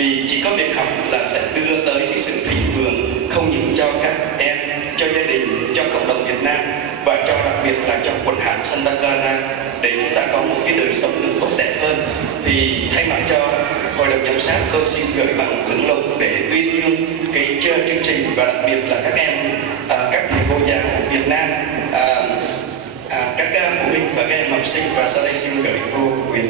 vì chỉ có việc học là sẽ đưa tới cái sự thịnh vượng không những cho các em, cho gia đình, cho cộng đồng Việt Nam và cho đặc biệt là cho quần hạng Santa Clara để chúng ta có một cái đời sống được tốt đẹp hơn. Thì thay mặt cho hội đồng giám sát, tôi xin gửi bằng hưởng lục để tuyên dương cái chương trình và đặc biệt là các em, các thầy cô giáo Việt Nam, các phụ huynh và các em học sinh. Và sau đây xin gửi cô Huyền.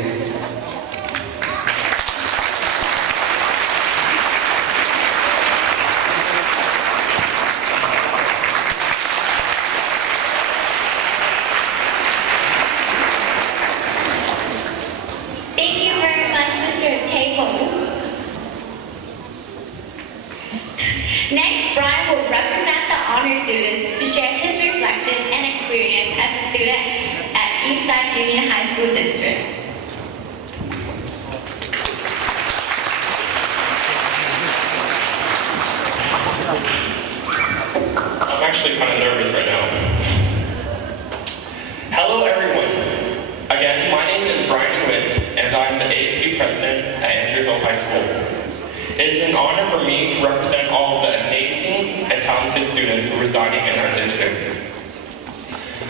Next, Brian will represent the honor students to share his reflection and experience as a student at Eastside Union High School District. I'm actually kind of nervous right now. Hello everyone. Again, my name is Brian Nguyen, and I'm the ASB president at Andrew Hill High School. It is an honor for me to represent all of the amazing and talented students residing in our district.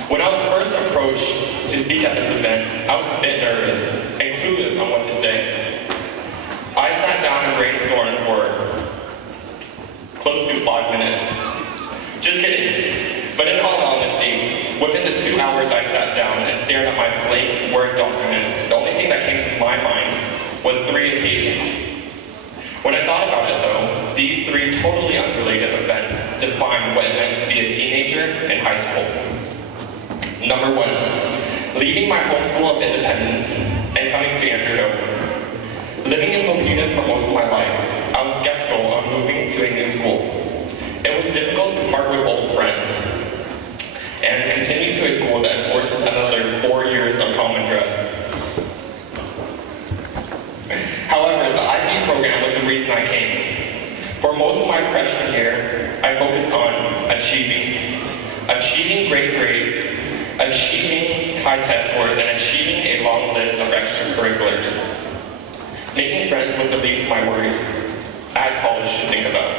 When I was first approached to speak at this event, I was a bit nervous and clueless on what to say. I sat down and brainstormed for close to 5 minutes. Just kidding. But in all honesty, within the 2 hours I sat down and stared at my blank Word document, the only thing that came to my mind was 3 occasions. When I thought about it though, these 3 totally unrelated events defined what it meant to be a teenager in high school. Number 1, leaving my home school of independence and coming to Andrew Hill. Living in Milpitas for most of my life, I was skeptical of moving to a new school. It was difficult to part with old friends and continue to a school that enforces another 4 years of common dress. However, the IB program was the reason I came. For most of my freshman year, I focused on achieving great grades, achieving high test scores, and achieving a long list of extracurriculars. Making friends was the least of my worries. I had college to think about.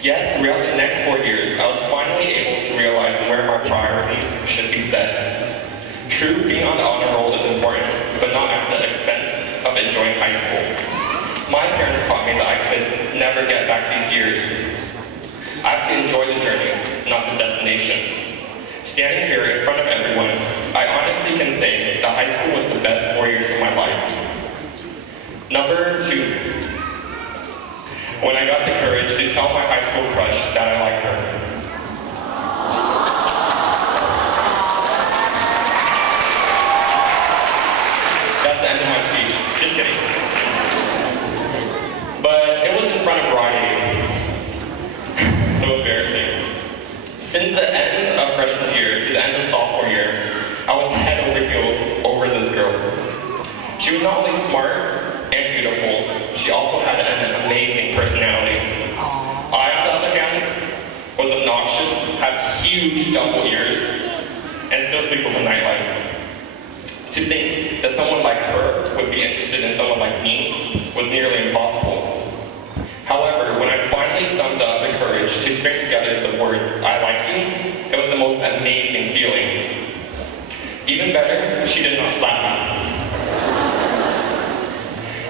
Yet, throughout the next 4 years, I was finally able to realize where my priorities should be set. True, being on the honor roll is important, but not at the expense of enjoying high school. My parents taught me that I could never get back these years. I have to enjoy the journey, not the destination. Standing here in front of everyone, I honestly can say that high school was the best 4 years of my life. Number 2. When I got the courage to tell my high school crush that I like her. That's the end of my speech. Just kidding. But it was in front of Ryan. So embarrassing. Since the end of freshman year to the end of sophomore year, I was head over heels over this girl. She was not only smart and beautiful, she also had an amazing personality. I, on the other hand, was obnoxious, had huge double ears, and still sleep with the nightlight. To think that someone like her would be interested in someone like me was nearly impossible. However, when I finally summed up the courage to string together the words, "I like you," it was the most amazing feeling. Even better, she did not slap me.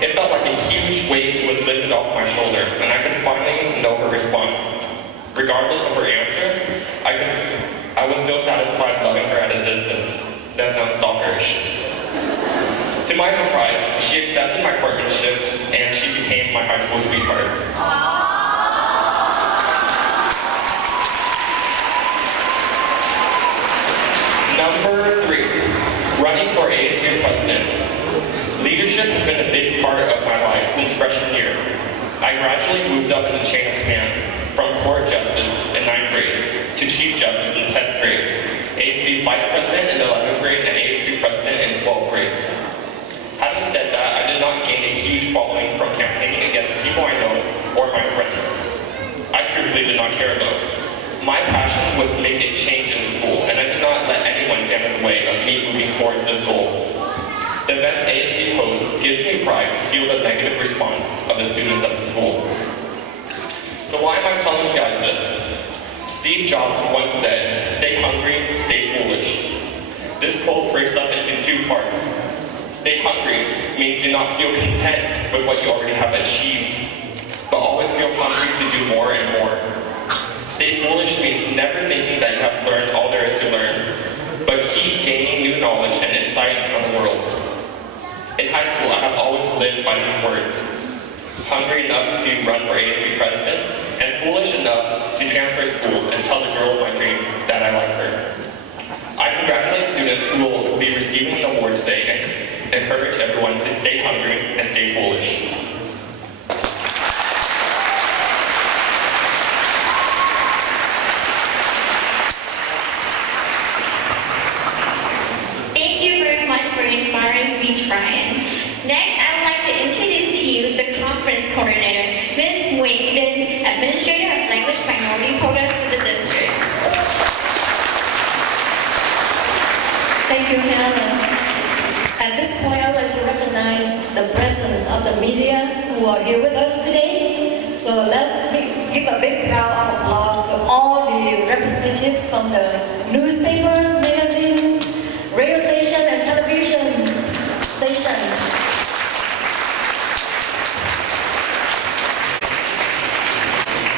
It felt like a huge weight was lifted off my shoulder, and I could finally know her response. Regardless of her answer, I was still satisfied loving her at a distance. That sounds stalkerish. To my surprise, she accepted my courtship, and she became my high school sweetheart. Number 3, running for ASB president. Leadership has been a big part of my life since freshman year. I gradually moved up in the chain of command from court justice in 9th grade to chief justice in 10th grade, ASB vice president in 11th grade, and ASB president in 12th grade. Having said that, I did not gain a huge following from campaigning against people I know or my friends. I truthfully did not care though. My passion was to make a change in the school, and I did not let anyone stand in the way of me moving towards this goal. The events ASB hosts gives me pride to feel the negative response of the students Steve Jobs once said, "Stay hungry, stay foolish." This quote breaks up into two parts. Stay hungry means do not feel content with what you already have achieved, but always feel hungry to do more and more. Stay foolish means never thinking that you have learned all there is to learn, but keep gaining new knowledge and insight on the world. In high school, I have always lived by these words. Hungry enough to run for ASB president, and foolish enough to transfer schools and tell the girl of my dreams that I like her. I congratulate students who will be receiving the award today and encourage everyone to stay hungry and stay foolish. Thank you very much for your inspiring speech, Brian. Next, I would like to introduce to you the conference coordinator, Ms. Nguyen, Administrator of Language Minority Programs for the district. Thank you, Hannah. At this point, I would like to recognize the presence of the media who are here with us today. So let's give a big round of applause to all the representatives from the newspapers, magazines, radio station, and television stations.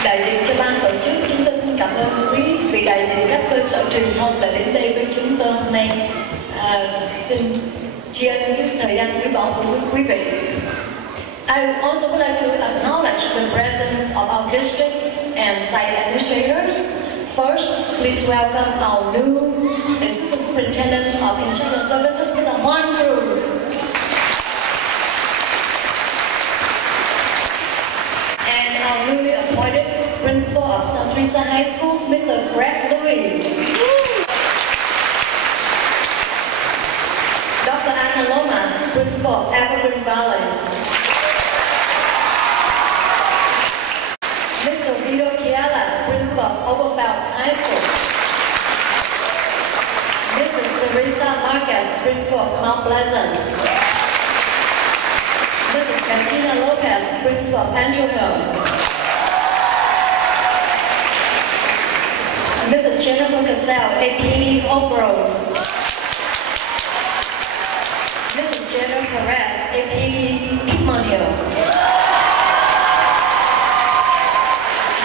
Đại diện cho ban tổ chức, chúng tôi xin cảm ơn quý vị đại diện các cơ sở truyền thông đã đến đây với chúng tôi hôm nay. Xin tri ân cái thời gian quý báu của quý vị. I also would like to acknowledge the presence of our district and site administrators. First, please welcome our new Assistant Superintendent of Instructional Services, Mr. Juan Cruz. And our newly appointed Principal of San Teresa High School, Mr. Greg Louis. Dr. Anna Lomas, Principal of Evergreen Valley. Mr. Vito Chiala, Principal of Oberfeld High School. Mrs. Teresa Marquez, Principal of Mount Pleasant. Mrs. Bettina Lopez, Principal of Antioch. Mrs. Jennifer Cassell, APD Oak Grove. Mrs. Jennifer Perez, APD Piedmont Hill.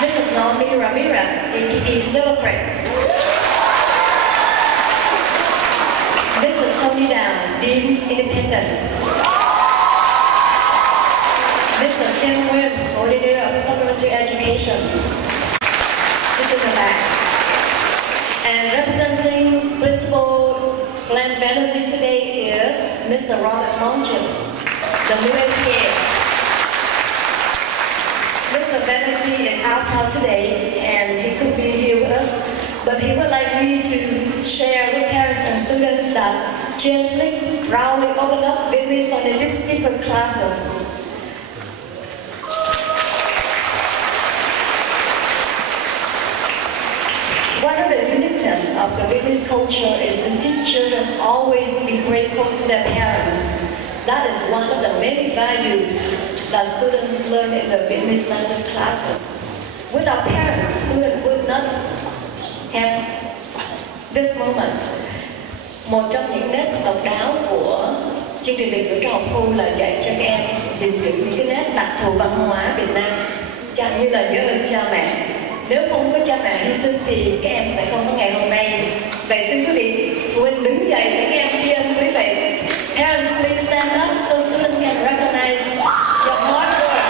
Mrs. Naomi Ramirez, APD Silver Creek. Mr. Tony Down, Dean Independence. Mr. Tim Nguyen, Coordinator of Supplementary Education. This is the back. And representing Principal Glenn Vanessy today is Mr. Robert Monches, the new MPA. Mr. Vanessy is out of town today and he could be here with us, but he would like me to share with parents and students that James Lick proudly opened up Vietnamese on the native speaker classes. One of the uniqueness of the Vietnamese culture is to teach children always be grateful to their parents. That is one of the many values that students learn in the Vietnamese language classes. Without parents, students would not have this moment. Một trong những nét độc đáo của chương trình Việt ngữ trong học khu là dạy cho các em gìn giữ những cái nét đặc thù văn hóa Việt Nam, chẳng như là nhớ ơn cha mẹ. Nếu không có cha mẹ hy sinh thì các em sẽ không có ngày hôm nay. Vậy xin quý vị phụ huynh đứng dậy để các em tri ân quý vị. Parents, please stand up so students can recognize your hard work.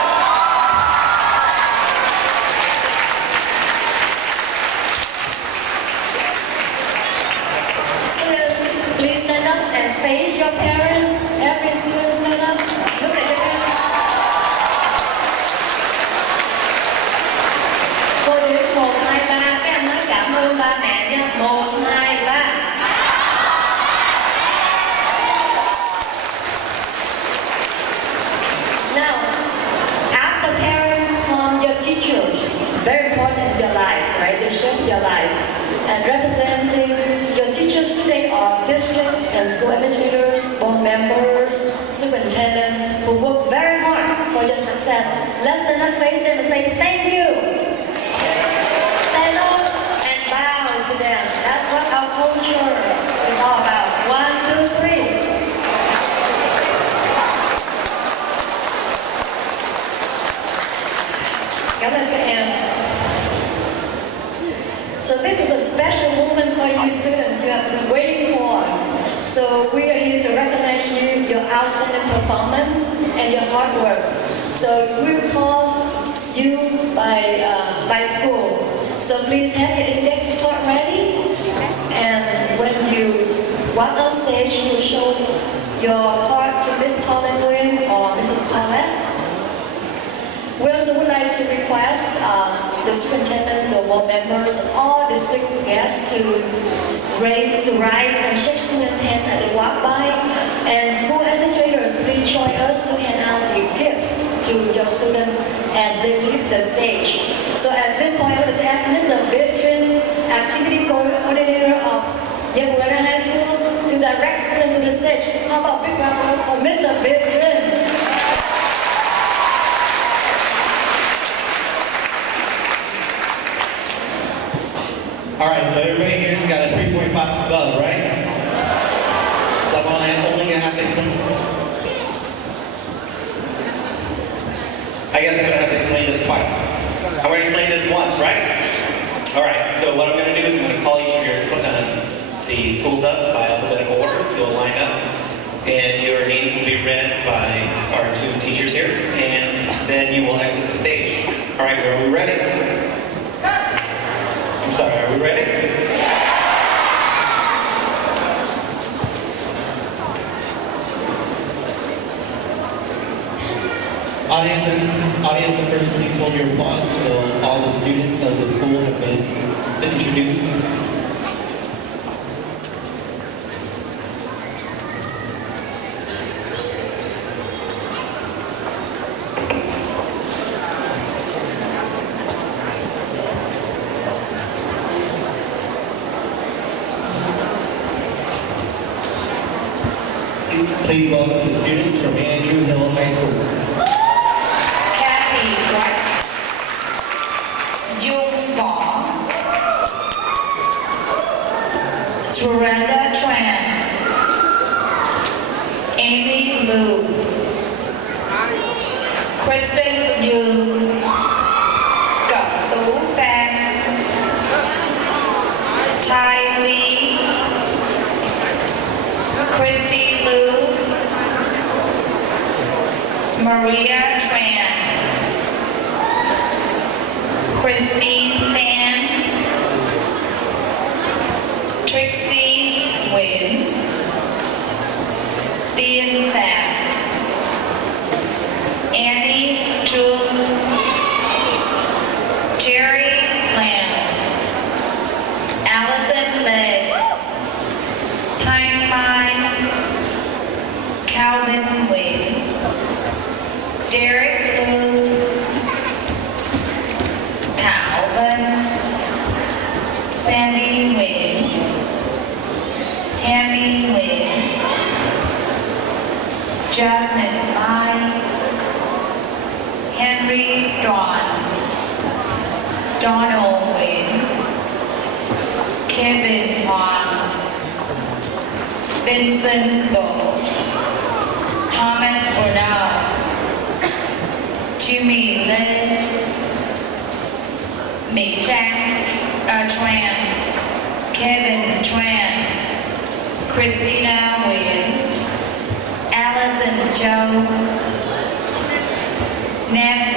Students, please stand up and face your parents. Every student stand up. Look at your parents. Cô đếm 1, 2, 3, các em nói cảm ơn ba mẹ nha. 1, 2, 3. Now, after parents come your teachers, very important in your life, right? They shape your life. And representing your teachers today are district and school administrators, board members, superintendent, who work very hard for your success. Let's stand up, face them and say thank you. Stand up So we are here to recognize you, your outstanding performance, and your hard work. So we'll call you by school. So please have your index card ready. And when you walk on stage, you show your card to Miss Pauline Nguyen or Mrs. Paulette. We also would like to request the superintendent, the board members, and all district guests to rise and shake student hand as they walk by. And school administrators, please join us to hand out a gift to your students as they leave the stage. So at this point, I would like to ask Mr. Bertrand, activity coordinator of Yerba High School, to direct students to the stage. How about big round of applause for Mr. Bertrand? All right, so everybody here has got a 3.5 above, right? So I'm only gonna have to explain. I guess I'm gonna have to explain this twice. I'm gonna explain this once, right? All right, so what I'm gonna do is I'm gonna call each of your the schools up by alphabetical order. You'll line up, and your names will be read by our two teachers here, and then you will exit the stage. All right, are we ready? I'm sorry, are we ready? Audience members, please hold your applause until all the students of the school have been introduced. Please welcome the students from Andrew Hill High School. Kathy Wright, Jung Võ, Surrender Tran, Amy Liu, Kristen Yu, Cẩm Tú Phan, Tai Lee, Christy Liu, Maria Tran, Christine Phan, Trixie Nguyen, Tiên Phạm, Annie Trung, Jerry Lam, Allison Lê, Thanh Mai, Calvin Nguyen, Derek Wu, Thảo Vân, Sandy Nguyen, Tammy Nguyen, Jasmine Mai, Henry Dawn, Donald Nguyen, Kevin Huang, Vincent Bo, Thomas Burnell, Jimmy Lin, Mỹ Trang Tran, Kevin Tran, Christina Nguyen, Allison Joe, Nat